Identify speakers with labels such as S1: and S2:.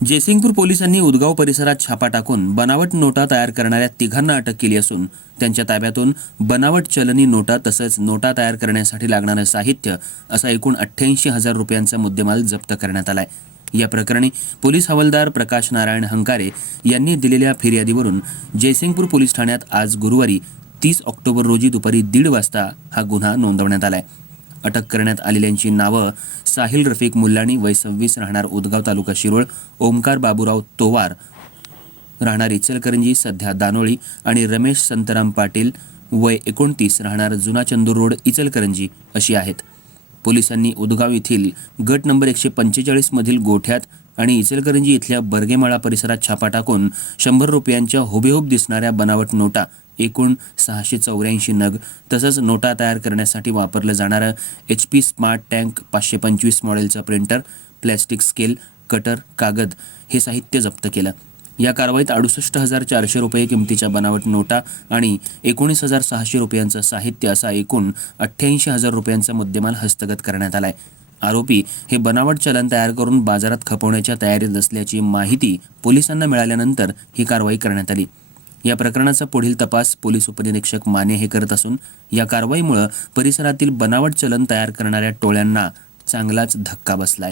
S1: जयसिंगपूर पोलिसांनी उदगाव परिसरात छापा टाकून बनावट नोटा तयार करणाऱ्या तिघांना अटक केली असून त्यांच्या ताब्यातून बनावट चलनी नोटा तसंच नोटा तयार करण्यासाठी लागणारं साहित्य असा एकूण अठ्ठ्याऐंशी हजार रुपयांचा मुद्देमाल जप्त करण्यात आलाय. या प्रकरणी पोलीस हवालदार प्रकाश नारायण हंकारे यांनी दिलेल्या फिर्यादीवरून जयसिंगपूर पोलीस ठाण्यात आज गुरुवारी तीस ऑक्टोबर रोजी दुपारी दीड वाजता हा गुन्हा नोंदवण्यात आला आहे अटक करण्यात आलेल्यांची नावं साहिल रफिक मुल्लाणी वय सव्वीस राहणार उदगाव तालुका शिरोळ ओमकार बाबूराव तोवार राहणार इचलकरंजी सध्या दानोळी आणि रमेश संतराम पाटील वय एकोणतीस राहणार जुना चंदूर रोड इचलकरंजी अशी आहेत. पोलिसांनी उदगाव येथील गट नंबर एकशे पंचेचाळीसमधील गोठ्यात आणि इचलकरंजी इथल्या बर्गेमाळा परिसरात छापा टाकून शंभर रुपयांच्या हुबेहूब दिसणाऱ्या बनावट नोटा एकूण सहाशे चौऱ्याऐंशी नग तसंच नोटा तयार करण्यासाठी वापरलं जाणारं एच पी स्मार्ट टँक पाचशे पंचवीस मॉडेलचं प्रिंटर प्लॅस्टिक स्केल कटर कागद हे साहित्य जप्त केलं. या कारवाईत अडुसष्ट हजार चारशे रुपये किमतीच्या बनावट नोटा आणि एकोणीस हजार सहाशे रुपयांचं साहित्य असा एकूण अठ्ठ्याऐंशी हजार रुपयांचा मुद्देमाल हस्तगत करण्यात आला आहे आरोपी हे बनावट चलन तयार करून बाजारात खपवण्याच्या तयारीत असल्याची माहिती पोलिसांना मिळाल्यानंतर ही कारवाई करण्यात आली. या प्रकरणाचा पुढील तपास पोलीस उपनिरीक्षक माने हे करत असून या कारवाईमुळं परिसरातील बनावट चलन तयार करणाऱ्या टोळ्यांना चांगलाच धक्का बसलाय.